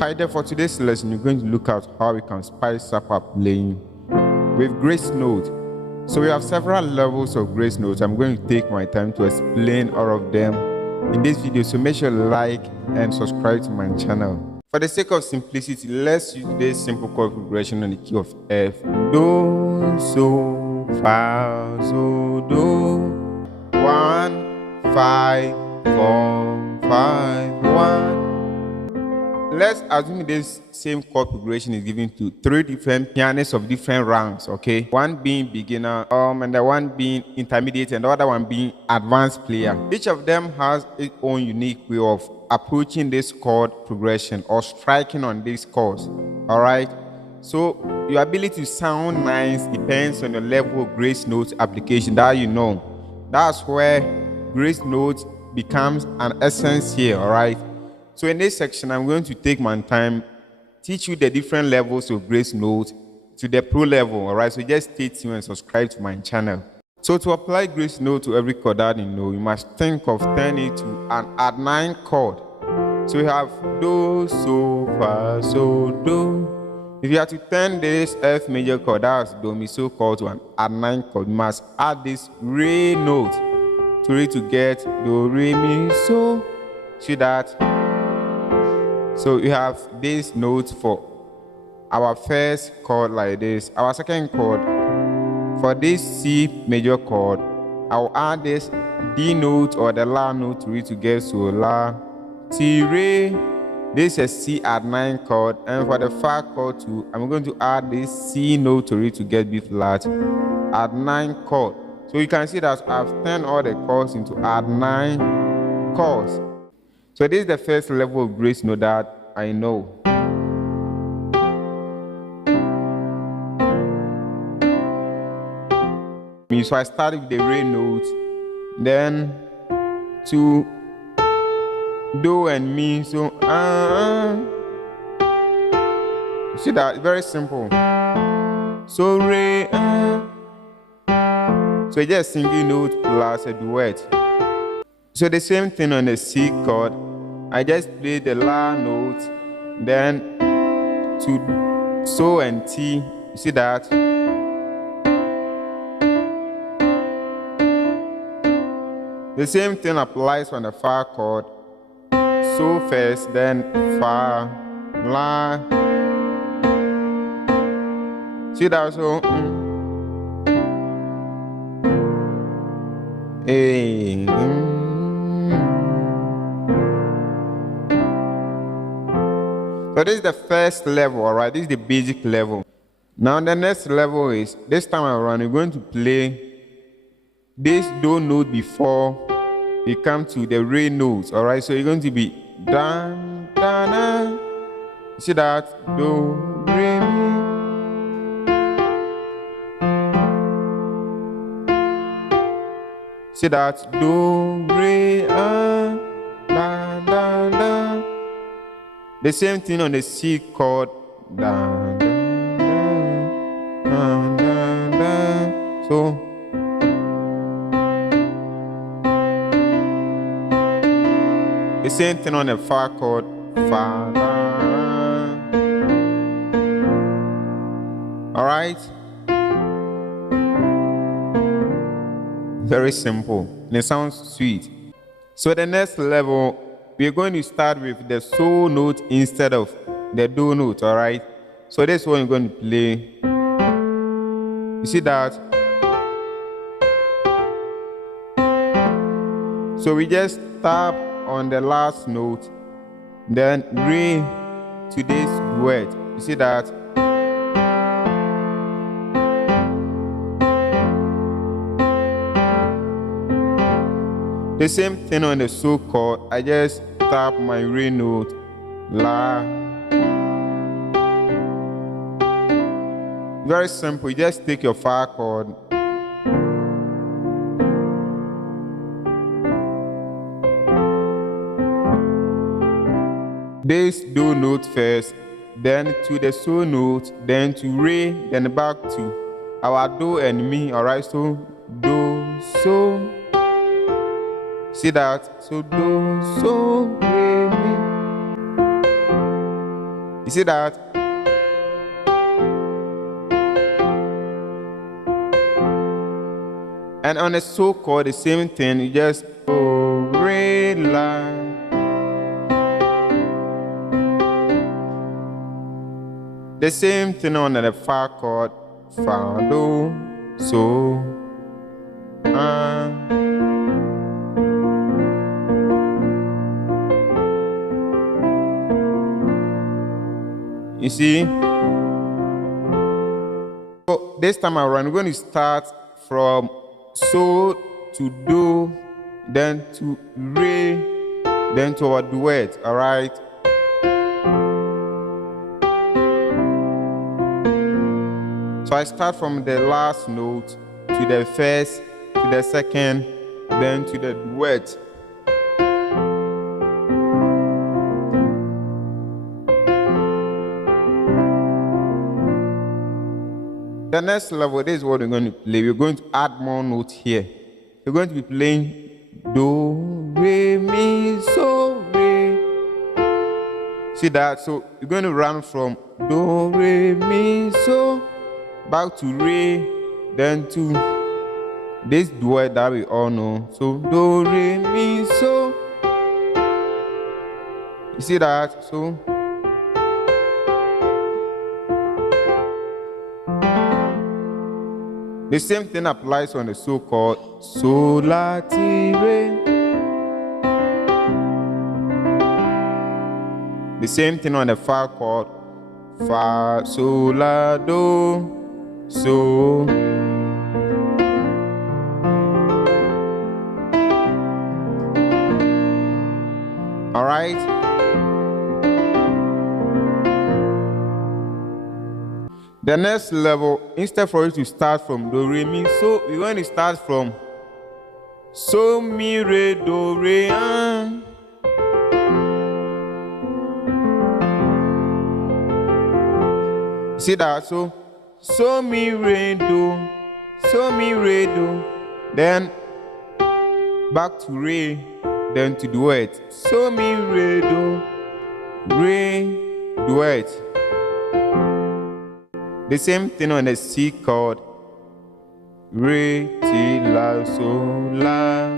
Hi there, for today's lesson, we're going to look at how we can spice up our playing with grace note. So we have several levels of grace notes. I'm going to take my time to explain all of them in this video, so make sure to like and subscribe to my channel. For the sake of simplicity, let's use this simple chord progression on the key of F. Do, so, fa, so, do. 1, 5, 4, 5, 1. Let's assume this same chord progression is given to 3 different pianists of different ranks, okay? One being beginner, and the one being intermediate, and the other one being advanced player. Each of them has its own unique way of approaching this chord progression or striking on these chords, all right? So your ability to sound nice depends on the level of grace notes application that you know. That's where grace notes becomes an essence here, all right? So in this section, I'm going to take my time, teach you the different levels of grace note to the pro level, all right? So just stay tuned and subscribe to my channel. So to apply grace note to every chord that you know, you must think of turning it to an add 9 chord. So we have do, so, fa, so, do. If you have to turn this F major chord, that's do, mi, so chord to an add 9 chord, you must add this re note to it to get do, re, mi, so. See that? So you have this note for our first chord like this. Our second chord, for this C major chord, I'll add this D note or the La note to it to get so La, Ti, Re. This is a C add 9 chord, and for the Fa chord too, I'm going to add this C note to it to get B flat, add 9 chord. So you can see that I've turned all the chords into add 9 chords. So this is the first level of grace note that I know. So I started with the re note, then to do and mi. So you see that? Very simple. So re, so just single note plus a duet. So the same thing on the C chord. I just play the La note, then to So and Ti. You see that? The same thing applies on the Fa chord. So first, then Fa, La. See that? So A. So this is the first level, all right? This is the basic level. Now the next level is, this time around, you're going to play this Do note before you come to the Re notes, all right? So you're going to be da, da, da. See that? Do, Re, mi. See that? Do, Re, da, da, da. The same thing on the C chord. Da, da, da, da, da. So the same thing on the Fa chord. Fa, da. All right. Very simple. And it sounds sweet. So the next level, we're going to start with the So note instead of the Do note, all right? So this one you're going to play. You see that? So we just tap on the last note, then Re to this duet. You see that? The same thing on the So chord. I just tap my Re note, La. Very simple. You just take your Fa chord, this Do note first, then to the So note, then to Re, then back to our Do and Mi, all right? So Do, So. See that? So do, so, re, mi. You see that? And on the so chord, the same thing, you just do, re, la. The same thing on the fa chord, fa, do, so, You see? So this time around, we're going to start from so to do, then to re, then to our duet, all right? So I start from the last note to the first, to the second, then to the duet. The next level, this is what we're going to play. We're going to add more notes here. We're going to be playing do, re, mi, so, re. See that? So you're going to run from do, re, mi, so, back to re, then to this duet that we all know. So do, re, mi, so. You see that? So the same thing applies on the so chord so, la, ti, re. The same thing on the fa chord fa, so, la, do, so. All right. The next level, instead for you to start from do, re, mi, so, we're going to start from so, mi, re, do, re, See that? So, mi, re, do, so, mi, re, do, then back to re, then to duet. So, mi, re, do, re, duet. The same thing on the C chord, re, ti, la, so, la.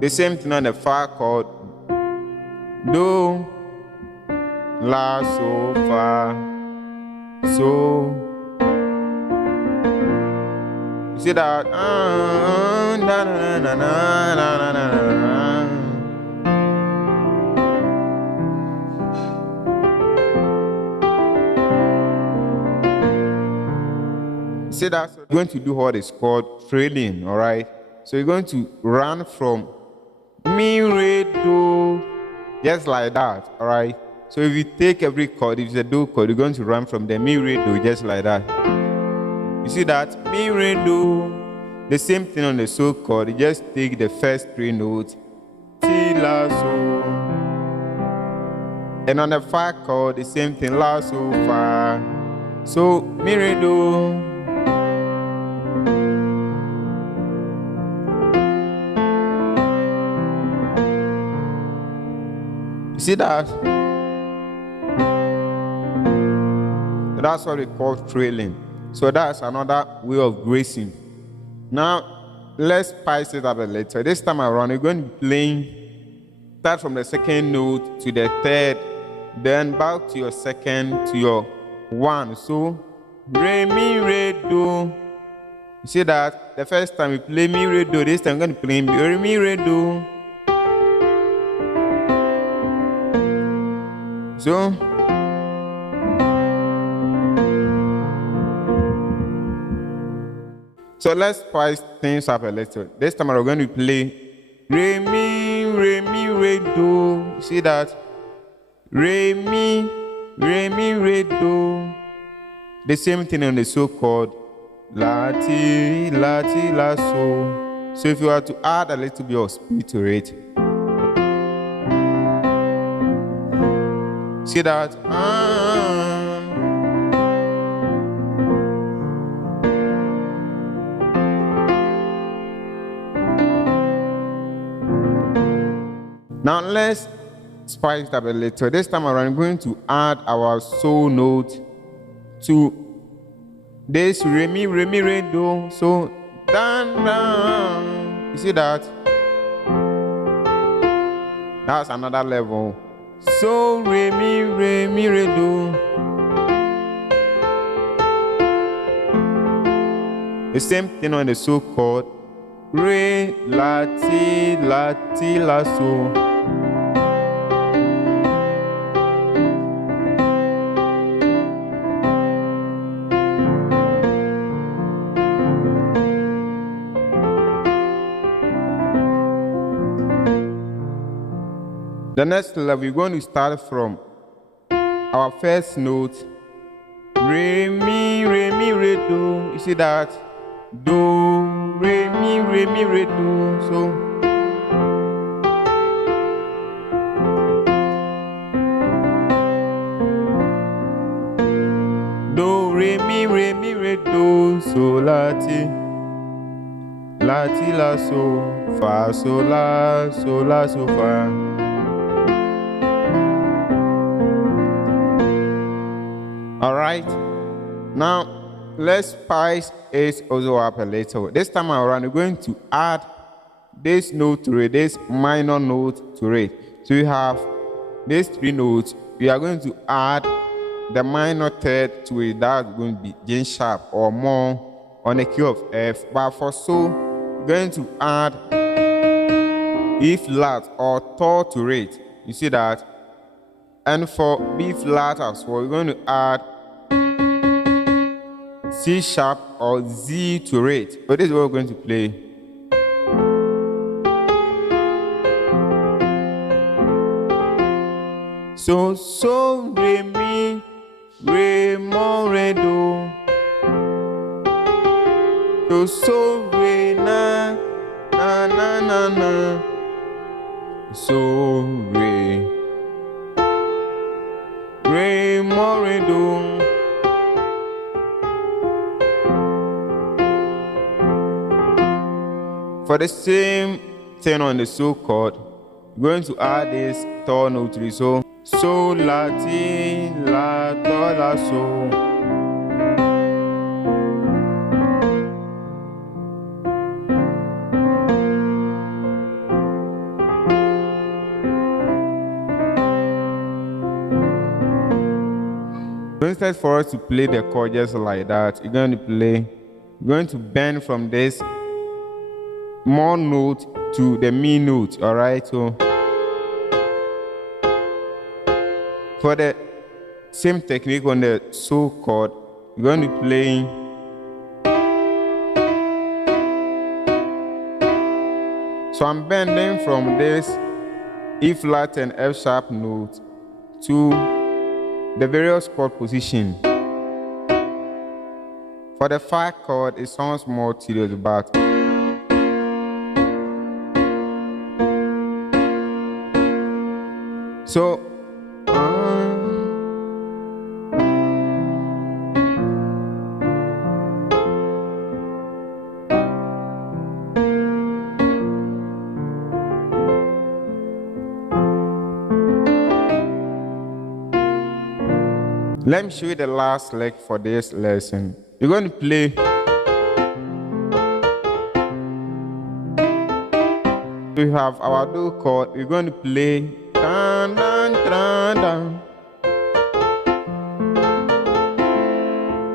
The same thing on the fa chord, do, la, so, fa, so. You see that? Na, na, na, na, na, na, na. See that? So you're going to do what is called trailing, all right? So you're going to run from mi, re, do, just like that, all right? So if you take every chord, if it's a do chord, you're going to run from the mi, re, do, just like that. You see that? Mi, re, do. The same thing on the so chord, you just take the first three notes, ti, la, so. And on the fa chord, the same thing, la, so, fa. So, mi, re, do. You see that? That's what we call trailing. So that's another way of gracing. Now, let's spice it up a little. This time around, we're going to be playing, start from the second note to the third, then back to your second to your one. So, re, mi, re, do. You see that? The first time we play mi, re, do. This time I'm going to play re, mi, re, do. So, let's spice things up a little. This time we're going to play re, mi, re, do. You see that? Re, mi, re, do. The same thing on the so chord la, ti, la, so. So if you are to add a little bit of speed to it, see that? Now let's spice it up a little. This time around, I'm going to add our sol note to this re mi re do. So dan dan. You see that? That's another level. So re mi re do. The same thing on the sol chord. Re la ti la so. The next level, we're going to start from our first note, re mi re do. You see that? Do re mi re do. So do re mi re do. So la ti la so fa so la so fa. All right, now let's spice it also up a little. This time around, we're going to add this note to it, this minor note to it. So you have these three notes. We are going to add the minor third to it. That's going to be G sharp or more on the key of F. But for so, we're going to add E flat or tall to it. You see that? And for B flat as well, we're going to add C sharp or Z to it. But this is what we're going to play. So re mi re mo re do. So re na na. So re mo re do. For the same thing on the sol chord, we're going to add this tall note to it. So la ti la do la so. So instead for us to play the chord just like that, we're going to bend from this more note to the mi note. All right, so for the same technique on the sol chord, we're going to be playing so I'm bending from this E flat and F sharp note to the various chord position. For the fa chord, it sounds more tedious, but so let me show you the last leg for this lesson. You're going to play we have our do chord. We're going to play dan, dan, dan, dan.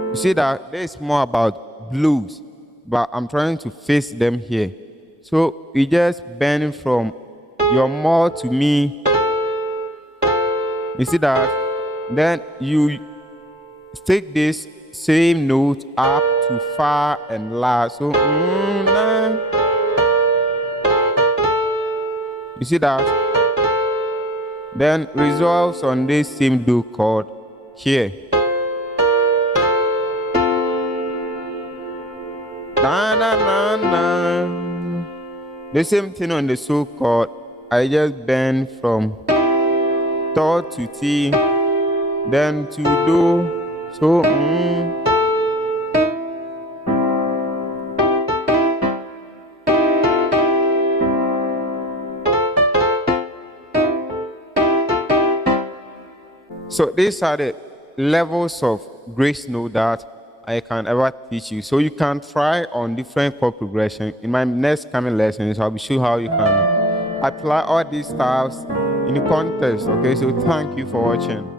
You see that there is more about blues, but I'm trying to face them here. So you just bend from your more to me. You see that? Then you take this same note up to fa and la. So nah. You see that? Then resolves on this same do chord here. Da, da, da, da. The same thing on the sol chord. I just bend from do to T, then to do. So So these are the levels of grace note that I can ever teach you. So you can try on different chord progression. In my next coming lessons, I'll be sure how you can apply all these styles in the context. Okay, so thank you for watching.